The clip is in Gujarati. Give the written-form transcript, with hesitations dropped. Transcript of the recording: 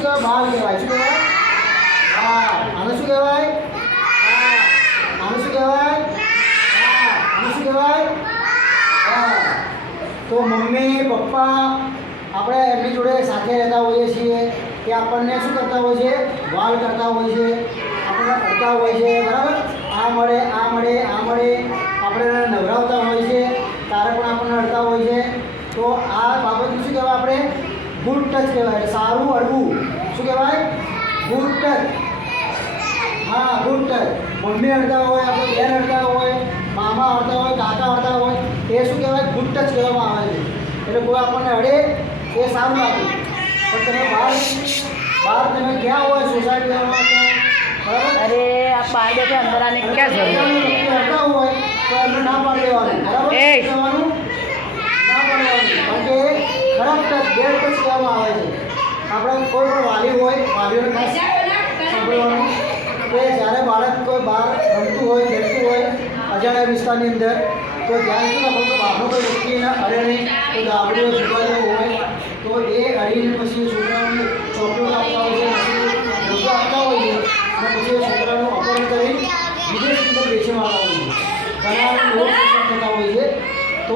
શું કહેવાય? બાલ કહેવાય. શું કહેવાય? બાલ. આને શું કહેવાય? આને શું કહેવાય? આને શું કહેવાય? તો મમ્મી પપ્પા આપણે એમની જોડે સાથે રહેતા હોઈએ છીએ કે આપણને શું કરતા હોય છે? વાલ કરતા હોય છે, આપણને કરતા હોય છે. બરાબર? આ મળે આપણે એને નવરાવતા હોય છે, તારે પણ આપણને અડતા હોય છે. તો આ બાબતનું શું કહેવાય? આપણે ગુડ ટચ કહેવાય. સારું અડવું શું કહેવાય? Good touch. હા, ગુડ ટચ. મમ્મી અડતા હોય, આપણે બેન અડતા હોય, મામા અડતા હોય, કાકા અડતા હોય, એ શું કહેવાય? ગુડ ટચ કહેવામાં આવે છે. એટલે કોઈ આપણને અડે એ સારું લાગે. પણ તમે બહાર તમે ક્યાં હોય સોસાયટીમાં બરાબર? અરે આ પાડે તો અંદર આને ક્યાં જરૂર? અડતા હોય તો એમને ના પાડી દેવાનું. બરાબર? એ. કહેવાનું ના પાડવાનું. કારણ કે ખરાબ ટચ બેડ ટચ કહેવામાં આવે છે. આપણે કોઈ પણ વાલી હોય વાલીઓને ખાસ સાંભળવાનું કે જ્યારે બાળક કોઈ બહાર રમતું હોય ખેલતું હોય અજાણ્યા વિસ્તારની અંદર તો ધ્યાનથી રાખો તો બહારનો કોઈ વ્યક્તિને અડે નહીં. તો ગાબડીઓ જુદા જેવું હોય તો એ અડીને પછી છોકરાઓને ચોકલેટ આપતા હોય છે, રજા આપતા હોય છે અને પછી એ છોકરાનું અપહરણ કરી વિદેશની અંદર વેચવામાં આવતા હોય છે. ઘણા લોક શોષણ થતા હોય છે. તો